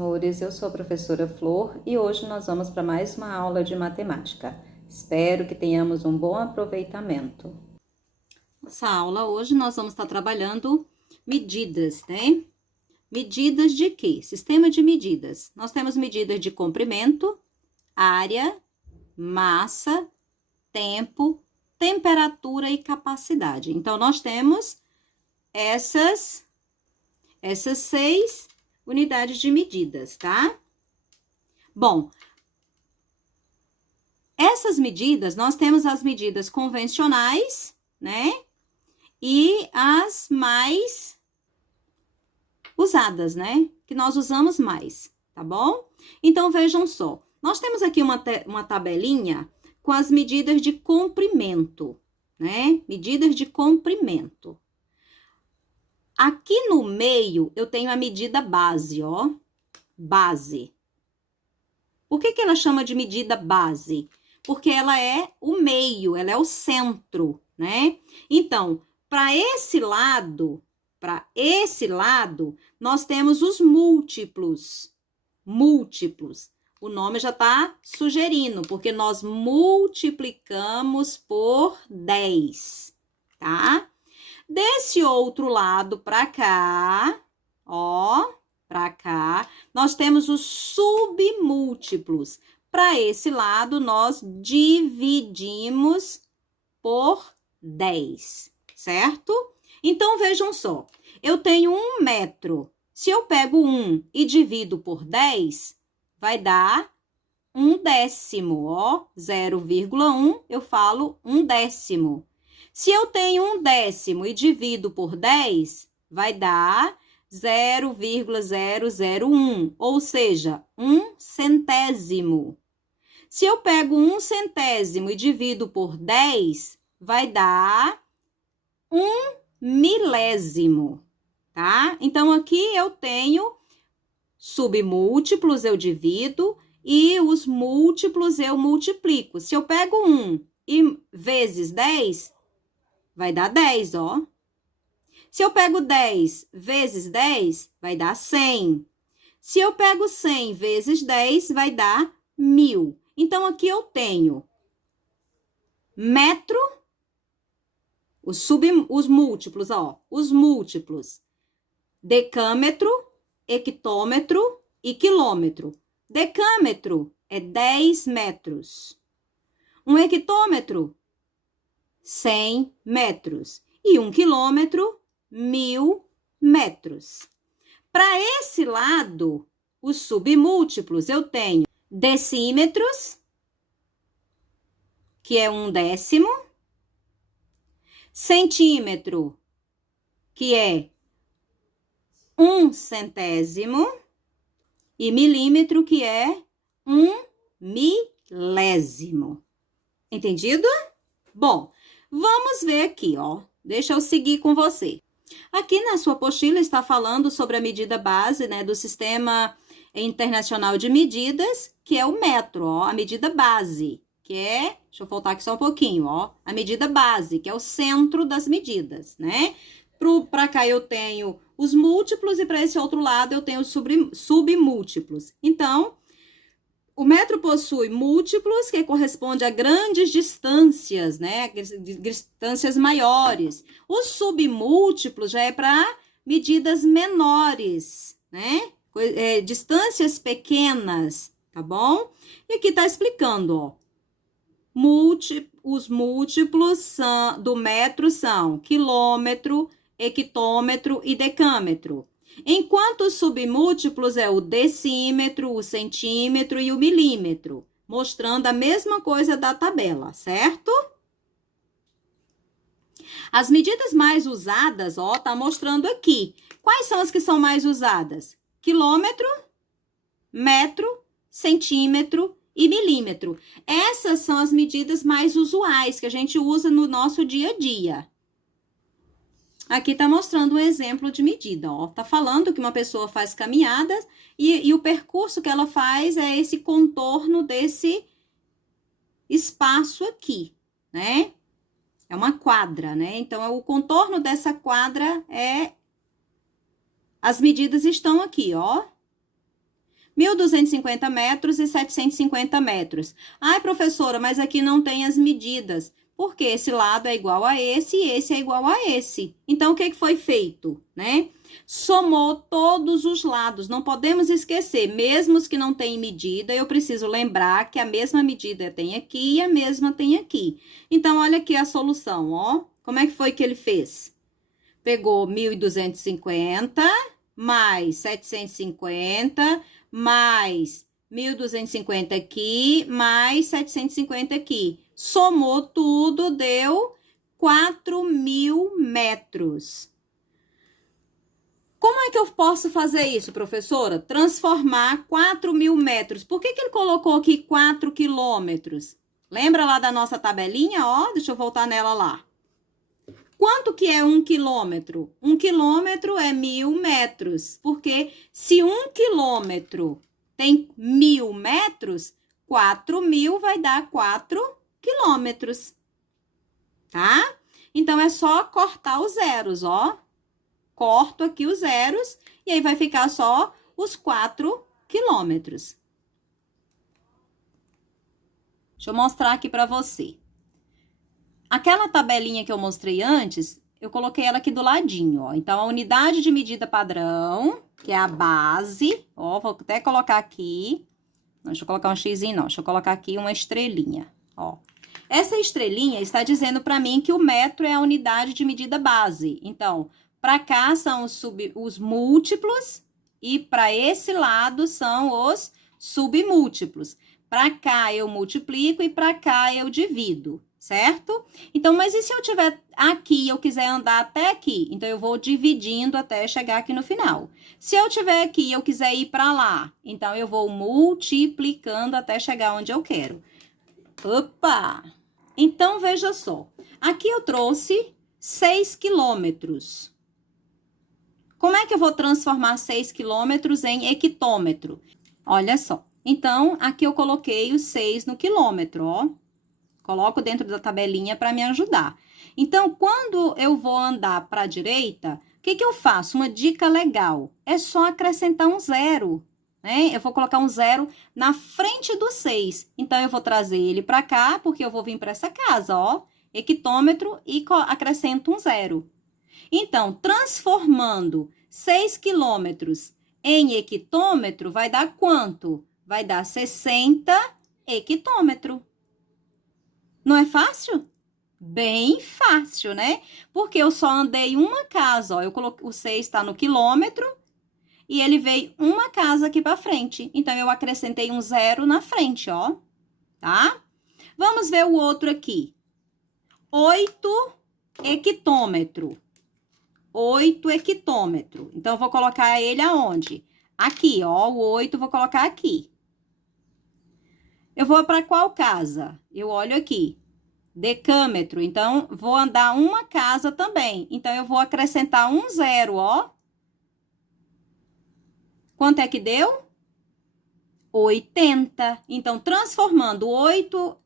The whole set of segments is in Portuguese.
amores, eu sou a professora Flor e hoje nós vamos para mais uma aula de matemática. Espero que tenhamos um bom aproveitamento. Nessa aula hoje nós vamos estar trabalhando medidas, né? Medidas de quê? Sistema de medidas. Nós temos medidas de comprimento, área, massa, tempo, temperatura e capacidade. Então, nós temos essas 6 unidades de medidas, tá? Bom, essas medidas, nós temos as medidas convencionais, né? E as mais usadas, né? Que nós usamos mais, tá bom? Então, vejam só. Nós temos aqui uma tabelinha com as medidas de comprimento, né? Medidas de comprimento. Aqui no meio, eu tenho a medida base, ó. Base. Por que ela chama de medida base? Porque ela é o meio, ela é o centro, né? Então, para esse lado, nós temos os múltiplos. Múltiplos. O nome já está sugerindo, porque nós multiplicamos por 10, tá? Desse outro lado para cá, ó, para cá, nós temos os submúltiplos. Para esse lado, nós dividimos por 10, certo? Então, vejam só, eu tenho 1 metro. Se eu pego 1 e divido por 10, vai dar 1/10, ó, 0,1, eu falo 1/10. Se eu tenho 1/10 e divido por 10, vai dar 0,001, ou seja, 1 centésimo. Se eu pego 1 centésimo e divido por 10, vai dar 1 milésimo, tá? Então, aqui eu tenho submúltiplos, eu divido, e os múltiplos eu multiplico. Se eu pego 1 e vezes 10, vai dar 10, ó. Se eu pego 10 vezes 10, vai dar 100. Se eu pego 100 vezes 10, vai dar 1000. Então, aqui eu tenho metro, os múltiplos, ó. Os múltiplos. Decâmetro, hectômetro e quilômetro. Decâmetro é 10 metros. Um hectômetro, 100 metros. E 1 quilômetro, 1000 metros. Para esse lado, os submúltiplos, eu tenho decímetros, que é 1/10. Centímetro, que é 1 centésimo. E milímetro, que é 1 milésimo. Entendido? Bom, vamos ver aqui, ó. Deixa eu seguir com você. Aqui na sua apostila está falando sobre a medida base, né, do Sistema Internacional de Medidas, que é o metro, ó, a medida base, que é, deixa eu voltar aqui só um pouquinho, ó, a medida base, que é o centro das medidas, né? Para cá eu tenho os múltiplos e para esse outro lado eu tenho os submúltiplos. Então, o metro possui múltiplos que correspondem a grandes distâncias, né? Distâncias maiores. Os submúltiplos já é para medidas menores, né? Distâncias pequenas, tá bom? E aqui tá explicando, ó. Os múltiplos do metro são quilômetro, hectômetro e decâmetro. Enquanto os submúltiplos é o decímetro, o centímetro e o milímetro, mostrando a mesma coisa da tabela, certo? As medidas mais usadas, ó, tá mostrando aqui. Quais são as que são mais usadas? Quilômetro, metro, centímetro e milímetro. Essas são as medidas mais usuais que a gente usa no nosso dia a dia. Aqui tá mostrando um exemplo de medida, ó. Tá falando que uma pessoa faz caminhadas e o percurso que ela faz é esse contorno desse espaço aqui, né? É uma quadra, né? Então, o contorno dessa quadra é... As medidas estão aqui, ó. 1.250 metros e 750 metros. Ai, professora, mas aqui não tem as medidas. Porque esse lado é igual a esse e esse é igual a esse. Então, o que foi feito, né? Somou todos os lados. Não podemos esquecer, mesmo os que não têm medida, eu preciso lembrar que a mesma medida tem aqui e a mesma tem aqui. Então, olha aqui a solução, ó. Como é que foi que ele fez? Pegou 1.250 mais 750 mais 1.250 aqui, mais 750 aqui. Somou tudo, deu 4.000 metros. Como é que eu posso fazer isso, professora? Transformar 4.000 metros. Por que ele colocou aqui 4 quilômetros? Lembra lá da nossa tabelinha? Ó, deixa eu voltar nela lá. Quanto que é 1 quilômetro? 1 quilômetro é 1.000 metros. Porque se 1 quilômetro tem 1.000 metros, 4.000 vai dar 4 quilômetros. Tá? Então, é só cortar os zeros, ó. Corto aqui os zeros e aí vai ficar só os 4 quilômetros. Deixa eu mostrar aqui para você. Aquela tabelinha que eu mostrei antes, eu coloquei ela aqui do ladinho, ó. Então, a unidade de medida padrão, que é a base, ó, vou até colocar aqui. Não, deixa eu colocar um xizinho, não. Deixa eu colocar aqui uma estrelinha, ó. Essa estrelinha está dizendo para mim que o metro é a unidade de medida base. Então, para cá são os múltiplos e para esse lado são os submúltiplos. Para cá eu multiplico e para cá eu divido, certo? Então, mas e se eu tiver aqui e eu quiser andar até aqui? Então, eu vou dividindo até chegar aqui no final. Se eu tiver aqui e eu quiser ir para lá, então eu vou multiplicando até chegar onde eu quero. Opa! Então, veja só. Aqui eu trouxe 6 quilômetros. Como é que eu vou transformar 6 quilômetros em hectômetro? Olha só. Então, aqui eu coloquei os 6 no quilômetro, ó. Coloco dentro da tabelinha para me ajudar. Então, quando eu vou andar para a direita, o que eu faço? Uma dica legal. É só acrescentar um zero, né? Eu vou colocar um zero na frente do 6. Então, eu vou trazer ele para cá, porque eu vou vir para essa casa, ó. Hectômetro e acrescento um zero. Então, transformando 6 quilômetros em hectômetro, vai dar quanto? Vai dar 60 hectômetro. Não é fácil? Bem fácil, né? Porque eu só andei uma casa, ó. Eu coloquei, o 6 está no quilômetro e ele veio uma casa aqui para frente. Então, eu acrescentei um zero na frente, ó. Tá? Vamos ver o outro aqui. 8 hectômetro. 8 hectômetro. Então, eu vou colocar ele aonde? Aqui, ó. O 8 eu vou colocar aqui. Eu vou para qual casa? Eu olho aqui. Decâmetro. Então, vou andar uma casa também. Então, eu vou acrescentar um zero, ó. Quanto é que deu? 80. Então, transformando 8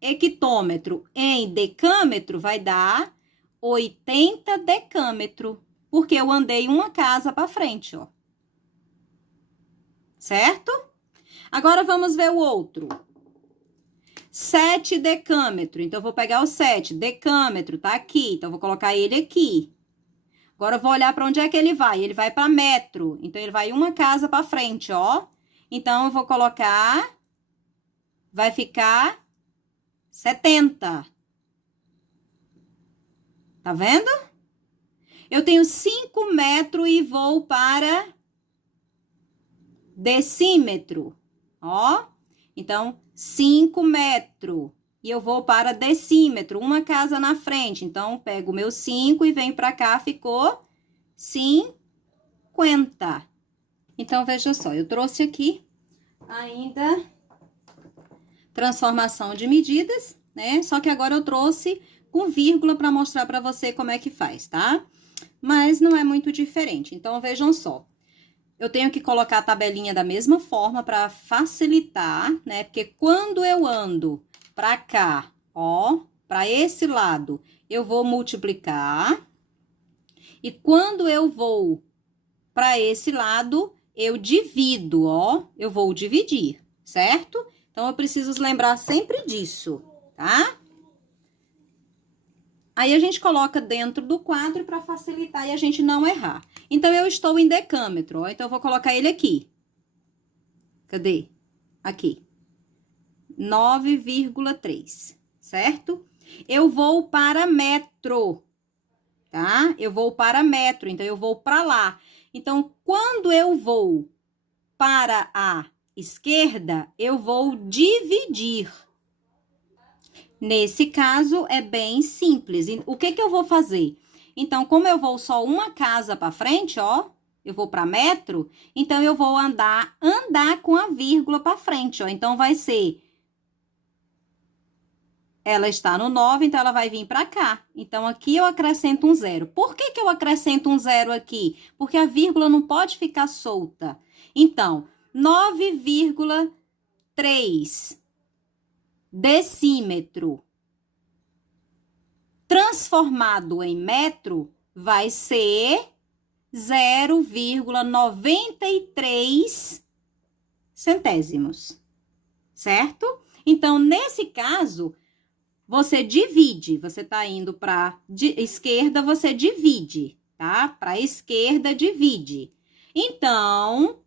hectômetro em decâmetro, vai dar 80 decâmetro. Porque eu andei uma casa para frente, ó. Certo? Agora, vamos ver o outro. 7 decâmetro. Então, eu vou pegar o 7. Decâmetro, tá aqui. Então, eu vou colocar ele aqui. Agora, eu vou olhar para onde é que ele vai. Ele vai para metro. Então, ele vai uma casa para frente, ó. Então, eu vou colocar... Vai ficar 70. Tá vendo? Eu tenho 5 metros e vou para decímetro, ó. Então, 5 metros. E eu vou para decímetro, uma casa na frente. Então, pego o meu 5 e venho para cá, ficou 50. Então, veja só, eu trouxe aqui ainda transformação de medidas, né? Só que agora eu trouxe com vírgula para mostrar para você como é que faz, tá? Mas não é muito diferente. Então, vejam só. Eu tenho que colocar a tabelinha da mesma forma para facilitar, né? Porque quando eu ando para cá, ó, para esse lado, eu vou multiplicar. E quando eu vou para esse lado, eu divido, ó. Eu vou dividir, certo? Então, eu preciso lembrar sempre disso, tá? Aí, a gente coloca dentro do quadro para facilitar e a gente não errar. Então, eu estou em decâmetro, ó. Então, eu vou colocar ele aqui. Cadê? Aqui. 9,3, certo? Eu vou para metro, tá? Eu vou para metro, então eu vou para lá. Então, quando eu vou para a esquerda, eu vou dividir. Nesse caso, é bem simples. O que que eu vou fazer? Então, como eu vou só uma casa para frente, ó, eu vou para metro, então eu vou andar com a vírgula para frente, ó. Então, vai ser... Ela está no 9, então ela vai vir para cá. Então, aqui eu acrescento um zero. Por que que eu acrescento um zero aqui? Porque a vírgula não pode ficar solta. Então, 9,3 decímetro transformado em metro vai ser 0,93 centésimos, certo? Então, nesse caso, você divide. Você tá indo para esquerda, você divide, tá? Para esquerda, divide. Então,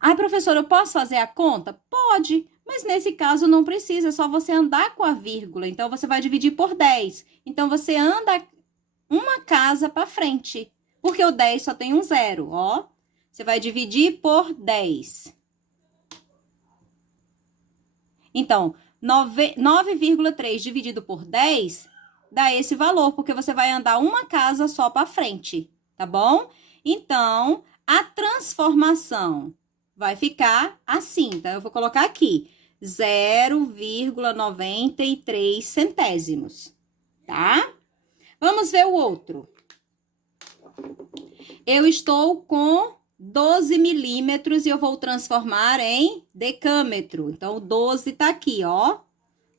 ai, professora, eu posso fazer a conta? Pode, mas nesse caso não precisa, é só você andar com a vírgula. Então, você vai dividir por 10. Então, você anda uma casa para frente, porque o 10 só tem um zero, ó. Você vai dividir por 10. Então, 9,3 dividido por 10 dá esse valor, porque você vai andar uma casa só para frente, tá bom? Então, a transformação vai ficar assim, então eu vou colocar aqui 0,93 centésimos, tá? Vamos ver o outro. Eu estou com 12 milímetros e eu vou transformar em decâmetro. Então, o 12 tá aqui, ó.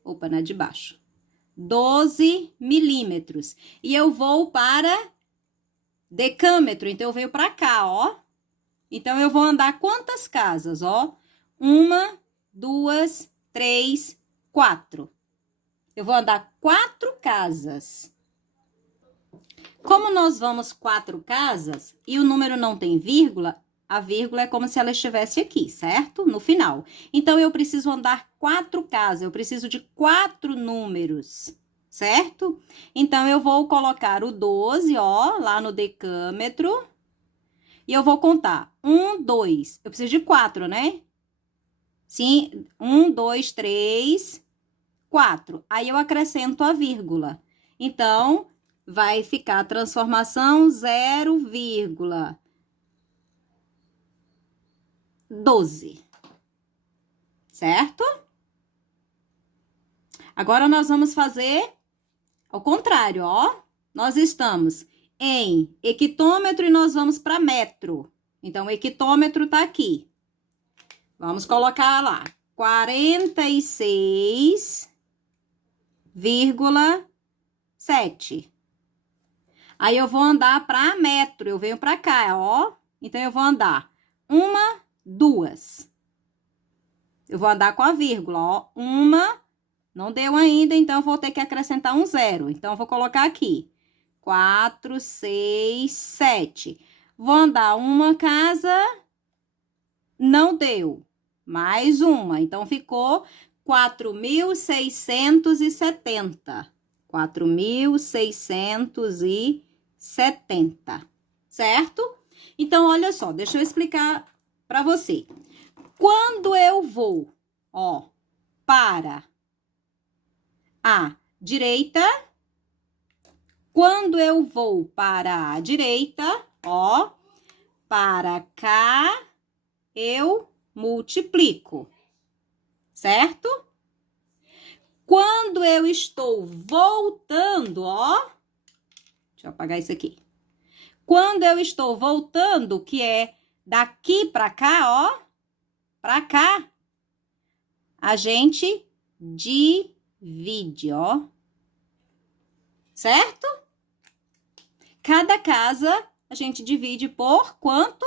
Opa, na de baixo. 12 milímetros. E eu vou para decâmetro. Então, eu venho para cá, ó. Então, eu vou andar quantas casas, ó? 1, 2, 3, 4. Eu vou andar 4 casas. Como nós vamos 4 casas e o número não tem vírgula, a vírgula é como se ela estivesse aqui, certo? No final. Então, eu preciso andar 4 casas, eu preciso de 4 números, certo? Então, eu vou colocar o 12, ó, lá no decâmetro. E eu vou contar 1, 2. Eu preciso de 4, né? Sim, 1, 2, 3, 4. Aí, eu acrescento a vírgula. Então, vai ficar a transformação 0,12, certo? Agora, nós vamos fazer ao contrário, ó. Nós estamos em hectômetro e nós vamos para metro. Então, o hectômetro tá aqui. Vamos colocar lá, 46,7. Aí, eu vou andar para metro, eu venho para cá, ó. Então, eu vou andar 1, 2. Eu vou andar com a vírgula, ó. 1, não deu ainda, então, eu vou ter que acrescentar um zero. Então, eu vou colocar aqui, 4, 6, 7. Vou andar uma casa, não deu. Mais uma, então, ficou 4.670. 4.670, certo? Então, olha só, deixa eu explicar para você. Quando eu vou, ó, para a direita, quando eu vou para a direita, ó, para cá, eu multiplico, certo? Quando eu estou voltando, ó, deixa eu apagar isso aqui. Quando eu estou voltando, que é daqui para cá, ó, para cá, a gente divide, ó, certo? Cada casa a gente divide por quanto?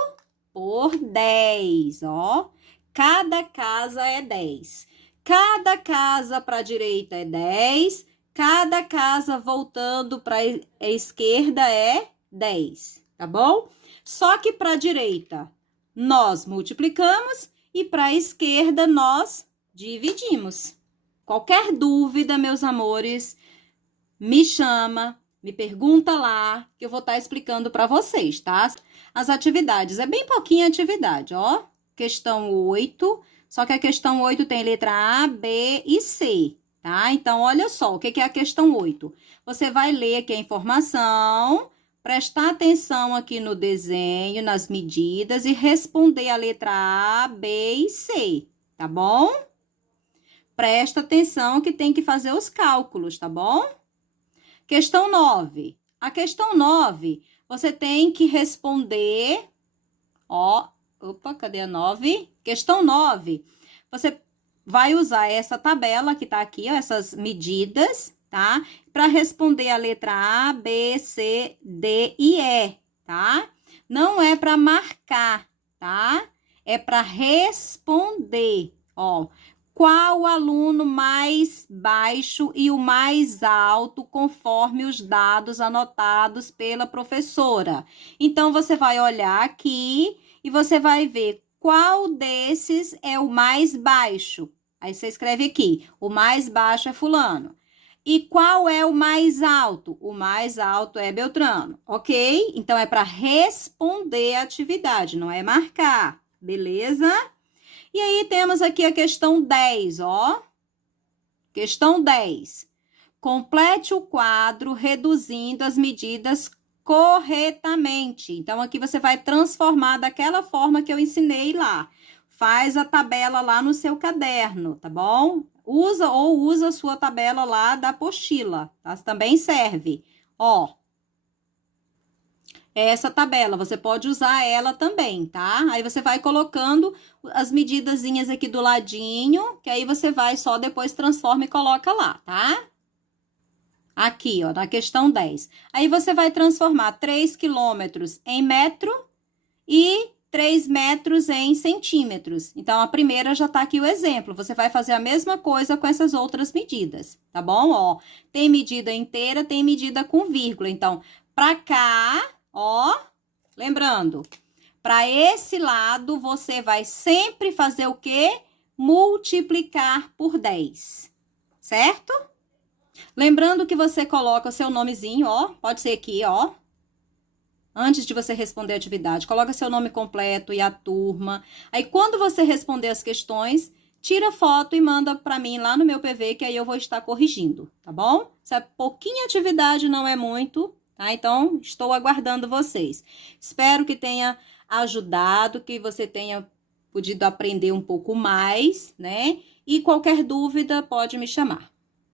por 10, ó. Cada casa é 10. Cada casa para a direita é 10. Cada casa voltando para a esquerda é 10, tá bom? Só que para a direita nós multiplicamos e para a esquerda nós dividimos. Qualquer dúvida, meus amores, me chama, me pergunta lá, que eu vou estar explicando para vocês, tá? As atividades, é bem pouquinha atividade, ó. Questão 8, só que a questão 8 tem letra A, B e C, tá? Então, olha só, o que é a questão 8? Você vai ler aqui a informação, prestar atenção aqui no desenho, nas medidas e responder a letra A, B e C, tá bom? Presta atenção que tem que fazer os cálculos, tá bom? Questão 9. A questão 9, você tem que responder, ó, opa, cadê a 9? Questão 9, você vai usar essa tabela que tá aqui, ó, essas medidas, tá? Para responder a letra A, B, C, D e E, tá? Não é para marcar, tá? É para responder, ó. Qual o aluno mais baixo e o mais alto, conforme os dados anotados pela professora? Então, você vai olhar aqui e você vai ver qual desses é o mais baixo. Aí, você escreve aqui, o mais baixo é fulano. E qual é o mais alto? O mais alto é Beltrano, ok? Então, é para responder a atividade, não é marcar, beleza? E aí, temos aqui a questão 10, ó. Questão 10. Complete o quadro reduzindo as medidas corretamente. Então, aqui você vai transformar daquela forma que eu ensinei lá. Faz a tabela lá no seu caderno, tá bom? Usa a sua tabela lá da apostila, tá? Também serve. Ó. Essa tabela, você pode usar ela também, tá? Aí você vai colocando as medidazinhas aqui do ladinho, que aí você vai só depois transforma e coloca lá, tá? Aqui, ó, na questão 10. Aí você vai transformar 3 quilômetros em metro e 3 metros em centímetros. Então, a primeira já tá aqui o exemplo. Você vai fazer a mesma coisa com essas outras medidas, tá bom? Ó, tem medida inteira, tem medida com vírgula. Então, pra cá... Ó, lembrando, para esse lado, você vai sempre fazer o quê? Multiplicar por 10, certo? Lembrando que você coloca o seu nomezinho, ó, pode ser aqui, ó. Antes de você responder a atividade, coloca seu nome completo e a turma. Aí, quando você responder as questões, tira foto e manda para mim lá no meu PV, que aí eu vou estar corrigindo, tá bom? Se é pouquinha atividade, não é muito... Tá? Então, estou aguardando vocês. Espero que tenha ajudado, que você tenha podido aprender um pouco mais, né? E qualquer dúvida, pode me chamar.